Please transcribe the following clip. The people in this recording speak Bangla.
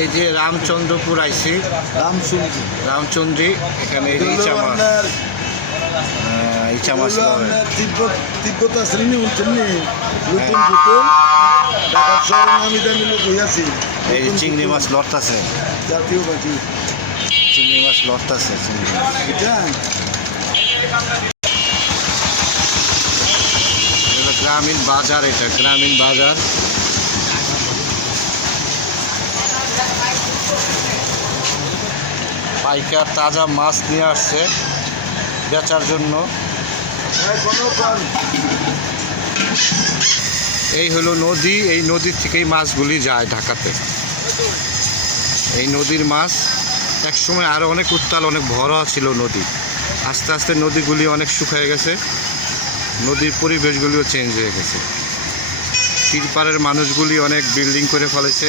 এই যে রামচন্দ্রপুর আইসি, রামচন্দ্রী। এখানে ইচা মাছ, ইচা মাছ পাবে। তিব্বত আসলে নি শুনছেন নি নতুন নতুন ঢাকা শহরে নামি দামি লোক হইয়াছি। এই যে চিংড়ি মাছ লড়তাছে, জাতীয় পাখি চিংড়ি মাছ লড়তাছে, চিংড়ি মাছ। এটা এটা গ্রামীণ বাজার, এটা গ্রামীণ বাজার। পাইকার তাজা মাছ নিয়ে আসছে বেচার জন্য। এই হলো নদী, এই নদীর থেকেই মাছগুলি যায় ঢাকাতে। এই নদীর মাছ একসময় আরও অনেক উত্তাল, অনেক ভরা ছিল নদী। আস্তে আস্তে নদীগুলি অনেক শুকিয়ে গেছে, নদীর পরিবেশগুলিও চেঞ্জ হয়ে গেছে। তীরপাড়ের মানুষগুলি অনেক বিল্ডিং করে ফেলেছে,